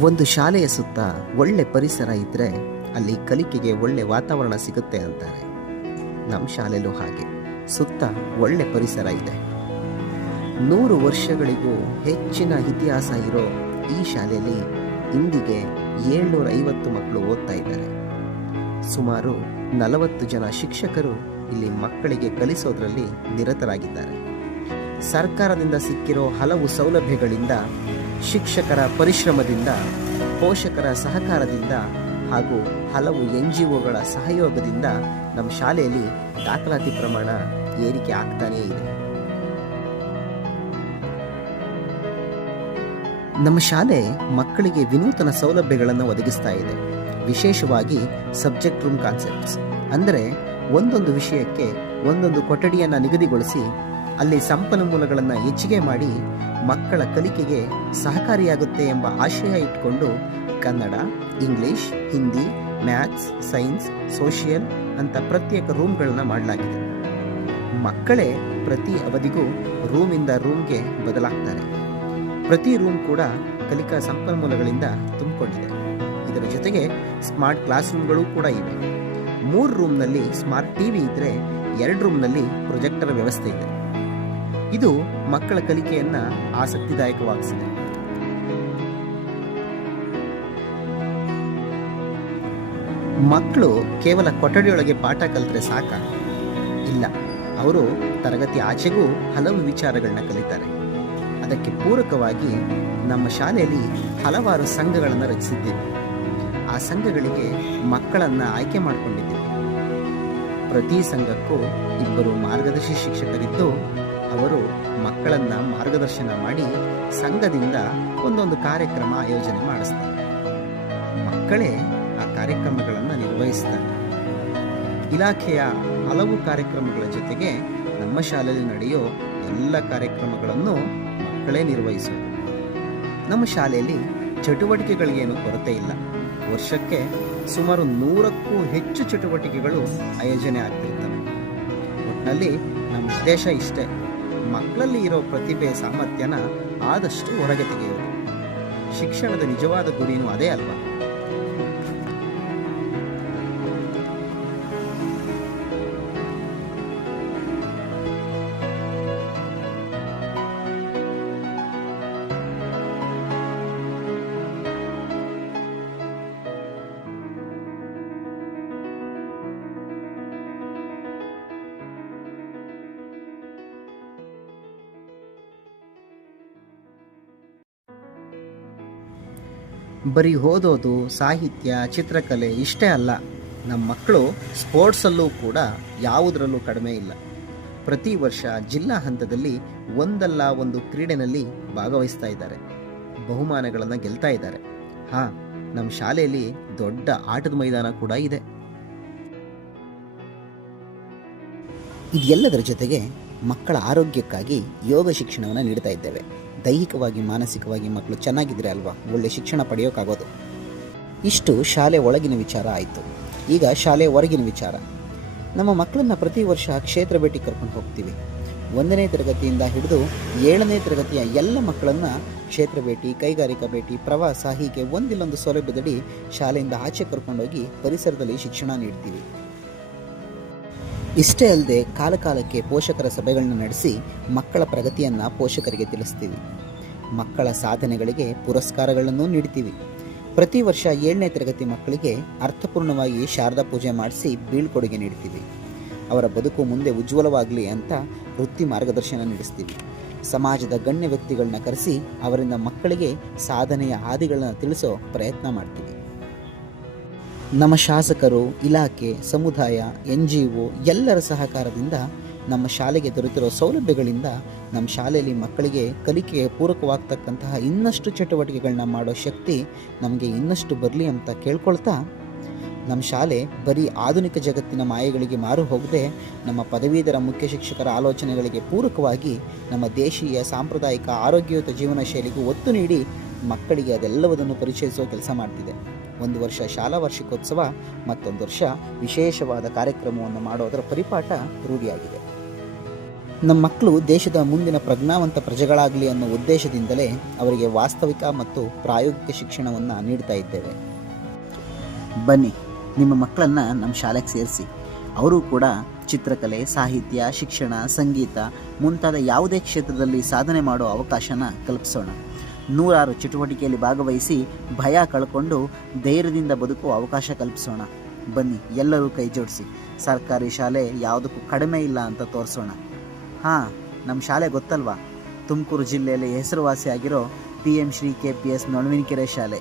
ಒಂದು ಶಾಲೆಯ ಸುತ್ತ ಒಳ್ಳೆ ಪರಿಸರ ಇದ್ದರೆ ಅಲ್ಲಿ ಕಲಿಕೆಗೆ ಒಳ್ಳೆ ವಾತಾವರಣ ಸಿಗುತ್ತೆ ಅಂತಾರೆ. ನಮ್ಮ ಶಾಲೆಯಲ್ಲೂ ಹಾಗೆ ಸುತ್ತ ಒಳ್ಳೆ ಪರಿಸರ ಇದೆ. 100 ವರ್ಷಗಳಿಗೂ ಹೆಚ್ಚಿನ ಇತಿಹಾಸ ಇರೋ ಈ ಶಾಲೆಯಲ್ಲಿ ಇಂದಿಗೆ 750 ಮಕ್ಕಳು ಓದ್ತಾ ಇದ್ದಾರೆ. ಸುಮಾರು 40 ಜನ ಶಿಕ್ಷಕರು ಇಲ್ಲಿ ಮಕ್ಕಳಿಗೆ ಕಲಿಸೋದ್ರಲ್ಲಿ ನಿರತರಾಗಿದ್ದಾರೆ. ಸರ್ಕಾರದಿಂದ ಸಿಕ್ಕಿರೋ ಹಲವು ಸೌಲಭ್ಯಗಳಿಂದ, ಶಿಕ್ಷಕರ ಪರಿಶ್ರಮದಿಂದ, ಪೋಷಕರ ಸಹಕಾರದಿಂದ ಹಾಗೂ ಹಲವು NGOಗಳ ಸಹಯೋಗದಿಂದ ನಮ್ಮ ಶಾಲೆಯಲ್ಲಿ ದಾಖಲಾತಿ ಪ್ರಮಾಣ ಏರಿಕೆ ಆಗ್ತಾನೇ ಇದೆ. ನಮ್ಮ ಶಾಲೆ ಮಕ್ಕಳಿಗೆ ವಿನೂತನ ಸೌಲಭ್ಯಗಳನ್ನು ಒದಗಿಸ್ತಾ ಇದೆ. ವಿಶೇಷವಾಗಿ ಸಬ್ಜೆಕ್ಟ್ ರೂಮ್ ಕಾನ್ಸೆಪ್ಟ್ಸ್ ಅಂದರೆ ಒಂದೊಂದು ವಿಷಯಕ್ಕೆ ಒಂದೊಂದು ಕೊಠಡಿಯನ್ನು ನಿಗದಿಗೊಳಿಸಿ ಅಲ್ಲಿ ಸಂಪನ್ಮೂಲಗಳನ್ನು ಹೆಚ್ಚಿಗೆ ಮಾಡಿ ಮಕ್ಕಳ ಕಲಿಕೆಗೆ ಸಹಕಾರಿಯಾಗುತ್ತೆ ಎಂಬ ಆಶಯ ಇಟ್ಕೊಂಡು Kannada, English, Hindi, maths, science, social ಅಂತ ಪ್ರತ್ಯೇಕ ರೂಮ್ಗಳನ್ನು ಮಾಡಲಾಗಿದೆ. ಮಕ್ಕಳೇ ಪ್ರತಿ ಅವಧಿಗೂ ರೂಮಿಂದ ರೂಮ್ಗೆ ಬದಲಾಗ್ತಾರೆ. ಪ್ರತಿ ರೂಮ್ ಕೂಡ ಕಲಿಕಾ ಸಂಪನ್ಮೂಲಗಳಿಂದ ತುಂಬಿಕೊಂಡಿದೆ. ಇದರ ಜೊತೆಗೆ ಸ್ಮಾರ್ಟ್ ಕ್ಲಾಸ್ ರೂಮ್ಗಳು ಕೂಡ ಇವೆ. 3 ರೂಮ್ನಲ್ಲಿ ಸ್ಮಾರ್ಟ್ TV ಇದ್ದರೆ 2 ರೂಮ್ನಲ್ಲಿ ಪ್ರೊಜೆಕ್ಟರ್ ವ್ಯವಸ್ಥೆ ಇದೆ. ಇದು ಮಕ್ಕಳ ಕಲಿಕೆಯನ್ನು ಆಸಕ್ತಿದಾಯಕವಾಗಿಸಿದೆ. ಮಕ್ಕಳು ಕೇವಲ ಕೊಠಡಿಯೊಳಗೆ ಪಾಠ ಕಲಿತರೆ ಸಾಕ? ಇಲ್ಲ, ಅವರು ತರಗತಿ ಆಚೆಗೂ ಹಲವು ವಿಚಾರಗಳನ್ನ ಕಲಿತಾರೆ. ಅದಕ್ಕೆ ಪೂರಕವಾಗಿ ನಮ್ಮ ಶಾಲೆಯಲ್ಲಿ ಹಲವಾರು ಸಂಘಗಳನ್ನು ರಚಿಸಿದ್ದೇವೆ. ಆ ಸಂಘಗಳಿಗೆ ಮಕ್ಕಳನ್ನು ಆಯ್ಕೆ ಮಾಡಿಕೊಂಡಿದ್ದೇವೆ. ಪ್ರತಿ ಸಂಘಕ್ಕೂ 2 ಮಾರ್ಗದರ್ಶಿ ಶಿಕ್ಷಕರಿದ್ದು ಅವರು ಮಕ್ಕಳನ್ನು ಮಾರ್ಗದರ್ಶನ ಮಾಡಿ ಸಂಘದಿಂದ ಒಂದೊಂದು ಕಾರ್ಯಕ್ರಮ ಆಯೋಜನೆ ಮಾಡಿಸ್ತಾರೆ. ಮಕ್ಕಳೇ ಆ ಕಾರ್ಯಕ್ರಮಗಳನ್ನು ನಿರ್ವಹಿಸ್ತಾರೆ. ಇಲಾಖೆಯ ಹಲವು ಕಾರ್ಯಕ್ರಮಗಳ ಜೊತೆಗೆ ನಮ್ಮ ಶಾಲೆಯಲ್ಲಿ ನಡೆಯೋ ಎಲ್ಲ ಕಾರ್ಯಕ್ರಮಗಳನ್ನು ಮಕ್ಕಳೇ ನಿರ್ವಹಿಸುವುದು. ನಮ್ಮ ಶಾಲೆಯಲ್ಲಿ ಚಟುವಟಿಕೆಗಳಿಗೇನು ಕೊರತೆ ಇಲ್ಲ. ವರ್ಷಕ್ಕೆ ಸುಮಾರು 100ಕ್ಕೂ ಹೆಚ್ಚು ಚಟುವಟಿಕೆಗಳು ಆಯೋಜನೆ ಆಗ್ತಿರ್ತವೆ. ಒಟ್ಟಿನಲ್ಲಿ ನಮ್ಮ ಉದ್ದೇಶ ಇಷ್ಟೇ, ಮಕ್ಕಳಲ್ಲಿ ಇರೋ ಪ್ರತಿಭೆ ಸಾಮರ್ಥ್ಯನ ಆದಷ್ಟು ಹೊರಗೆ ತೆಗೆಯೋದು. ಶಿಕ್ಷಣದ ನಿಜವಾದ ಗುರಿನೂ ಅದೇ ಅಲ್ವಾ? ಬರೀ ಓದೋದು, ಸಾಹಿತ್ಯ, ಚಿತ್ರಕಲೆ ಇಷ್ಟೇ ಅಲ್ಲ. ನಮ್ಮ ಮಕ್ಕಳು ಸ್ಪೋರ್ಟ್ಸಲ್ಲೂ ಕೂಡ ಯಾವುದರಲ್ಲೂ ಕಡಿಮೆ ಇಲ್ಲ. ಪ್ರತಿ ವರ್ಷ ಜಿಲ್ಲಾ ಹಂತದಲ್ಲಿ ಒಂದಲ್ಲ ಒಂದು ಕ್ರೀಡೆಯಲ್ಲಿ ಭಾಗವಹಿಸ್ತಾ ಇದ್ದಾರೆ. ಬಹುಮಾನಗಳನ್ನು ಗೆಲ್ತಾ ಇದ್ದಾರೆ. ನಮ್ಮ ಶಾಲೆಯಲ್ಲಿ ದೊಡ್ಡ ಆಟದ ಮೈದಾನ ಕೂಡ ಇದೆ. ಇದೆಲ್ಲದರ ಜೊತೆಗೆ ಮಕ್ಕಳ ಆರೋಗ್ಯಕ್ಕಾಗಿ ಯೋಗ ಶಿಕ್ಷಣವನ್ನು ನೀಡ್ತಾ ಇದ್ದೇವೆ. ದೈಹಿಕವಾಗಿ, ಮಾನಸಿಕವಾಗಿ ಮಕ್ಕಳು ಚೆನ್ನಾಗಿದ್ರೆ ಅಲ್ವಾ ಒಳ್ಳೆ ಶಿಕ್ಷಣ ಪಡೆಯೋಕ್ಕಾಗೋದು. ಇಷ್ಟು ಶಾಲೆ ಒಳಗಿನ ವಿಚಾರ ಆಯಿತು. ಈಗ ಶಾಲೆ ಹೊರಗಿನ ವಿಚಾರ. ನಮ್ಮ ಮಕ್ಕಳನ್ನು ಪ್ರತಿ ವರ್ಷ ಕ್ಷೇತ್ರ ಭೇಟಿ ಕರ್ಕೊಂಡು ಹೋಗ್ತೀವಿ. 1ನೇ ತರಗತಿಯಿಂದ ಹಿಡಿದು 7ನೇ ತರಗತಿಯ ಎಲ್ಲ ಮಕ್ಕಳನ್ನು ಕ್ಷೇತ್ರ ಭೇಟಿ, ಕೈಗಾರಿಕಾ ಭೇಟಿ, ಪ್ರವಾಸ ಹೀಗೆ ಒಂದಿಲ್ಲೊಂದು ಸೌಲಭ್ಯದಡಿ ಶಾಲೆಯಿಂದ ಆಚೆ ಕರ್ಕೊಂಡೋಗಿ ಪರಿಸರದಲ್ಲಿ ಶಿಕ್ಷಣ ನೀಡ್ತೀವಿ. ಇಷ್ಟೇ ಅಲ್ಲದೆ ಕಾಲಕಾಲಕ್ಕೆ ಪೋಷಕರ ಸಭೆಗಳನ್ನು ನಡೆಸಿ ಮಕ್ಕಳ ಪ್ರಗತಿಯನ್ನು ಪೋಷಕರಿಗೆ ತಿಳಿಸ್ತೀವಿ. ಮಕ್ಕಳ ಸಾಧನೆಗಳಿಗೆ ಪುರಸ್ಕಾರಗಳನ್ನು ನೀಡ್ತೀವಿ. ಪ್ರತಿ ವರ್ಷ 7ನೇ ತರಗತಿ ಮಕ್ಕಳಿಗೆ ಅರ್ಥಪೂರ್ಣವಾಗಿ ಶಾರದಾ ಪೂಜೆ ಮಾಡಿಸಿ ಬೀಳ್ಕೊಡುಗೆ ನೀಡ್ತೀವಿ. ಅವರ ಬದುಕು ಮುಂದೆ ಉಜ್ವಲವಾಗಲಿ ಅಂತ ವೃತ್ತಿ ಮಾರ್ಗದರ್ಶನ ನಡೆಸ್ತೀವಿ. ಸಮಾಜದ ಗಣ್ಯ ವ್ಯಕ್ತಿಗಳನ್ನ ಕರೆಸಿ ಅವರಿಂದ ಮಕ್ಕಳಿಗೆ ಸಾಧನೆಯ ಹಾದಿಗಳನ್ನು ತಿಳಿಸೋ ಪ್ರಯತ್ನ ಮಾಡ್ತೀವಿ. ನಮ್ಮ ಶಾಸಕರು, ಇಲಾಖೆ, ಸಮುದಾಯ, NGO ಎಲ್ಲರ ಸಹಕಾರದಿಂದ ನಮ್ಮ ಶಾಲೆಗೆ ದೊರೆತಿರೋ ಸೌಲಭ್ಯಗಳಿಂದ ನಮ್ಮ ಶಾಲೆಯಲ್ಲಿ ಮಕ್ಕಳಿಗೆ ಕಲಿಕೆಗೆ ಪೂರಕವಾಗ್ತಕ್ಕಂತಹ ಇನ್ನಷ್ಟು ಚಟುವಟಿಕೆಗಳನ್ನ ಮಾಡೋ ಶಕ್ತಿ ನಮಗೆ ಇನ್ನಷ್ಟು ಬರಲಿ ಅಂತ ಕೇಳ್ಕೊಳ್ತಾ, ನಮ್ಮ ಶಾಲೆ ಬರೀ ಆಧುನಿಕ ಜಗತ್ತಿನ ಮಾಯೆಗಳಿಗೆ ಮಾರು ಹೋಗದೆ ನಮ್ಮ ಪದವೀಧರ ಮುಖ್ಯ ಶಿಕ್ಷಕರ ಆಲೋಚನೆಗಳಿಗೆ ಪೂರಕವಾಗಿ ನಮ್ಮ ದೇಶೀಯ ಸಾಂಪ್ರದಾಯಿಕ ಆರೋಗ್ಯಯುತ ಜೀವನ ಶೈಲಿಗೂ ಒತ್ತು ನೀಡಿ ಮಕ್ಕಳಿಗೆ ಅದೆಲ್ಲವುದನ್ನು ಪರಿಚಯಿಸುವ ಕೆಲಸ ಮಾಡ್ತಿದೆ. ಒಂದು ವರ್ಷ ಶಾಲಾ ವಾರ್ಷಿಕೋತ್ಸವ, ಮತ್ತೊಂದು ವರ್ಷ ವಿಶೇಷವಾದ ಕಾರ್ಯಕ್ರಮವನ್ನು ಮಾಡೋದರ ಪರಿಪಾಠ ರೂಢಿಯಾಗಿದೆ. ನಮ್ಮ ಮಕ್ಕಳು ದೇಶದ ಮುಂದಿನ ಪ್ರಜ್ಞಾವಂತ ಪ್ರಜೆಗಳಾಗಲಿ ಅನ್ನೋ ಉದ್ದೇಶದಿಂದಲೇ ಅವರಿಗೆ ವಾಸ್ತವಿಕ ಮತ್ತು ಪ್ರಾಯೋಗಿಕ ಶಿಕ್ಷಣವನ್ನು ನೀಡ್ತಾ ಇದ್ದೇವೆ. ಬನ್ನಿ, ನಿಮ್ಮ ಮಕ್ಕಳನ್ನು ನಮ್ಮ ಶಾಲೆಗೆ ಸೇರಿಸಿ. ಅವರು ಕೂಡ ಚಿತ್ರಕಲೆ, ಸಾಹಿತ್ಯ, ಶಿಕ್ಷಣ, ಸಂಗೀತ ಮುಂತಾದ ಯಾವುದೇ ಕ್ಷೇತ್ರದಲ್ಲಿ ಸಾಧನೆ ಮಾಡೋ ಅವಕಾಶನ ಕಲ್ಪಿಸೋಣ. ನೂರಾರು ಚಟುವಟಿಕೆಯಲ್ಲಿ ಭಾಗವಹಿಸಿ ಭಯ ಕಳ್ಕೊಂಡು ಧೈರ್ಯದಿಂದ ಬದುಕುವ ಅವಕಾಶ ಕಲ್ಪಿಸೋಣ. ಬನ್ನಿ, ಎಲ್ಲರೂ ಕೈ ಜೋಡಿಸಿ ಸರ್ಕಾರಿ ಶಾಲೆ ಯಾವುದಕ್ಕೂ ಕಡಿಮೆ ಇಲ್ಲ ಅಂತ ತೋರಿಸೋಣ. ಹಾಂ, ನಮ್ಮ ಶಾಲೆ ಗೊತ್ತಲ್ವಾ? ತುಮಕೂರು ಜಿಲ್ಲೆಯಲ್ಲಿ ಹೆಸರುವಾಸಿಯಾಗಿರೋ PM ಶ್ರೀ KPS ನೊಣವಿನಕೆರೆ ಶಾಲೆ.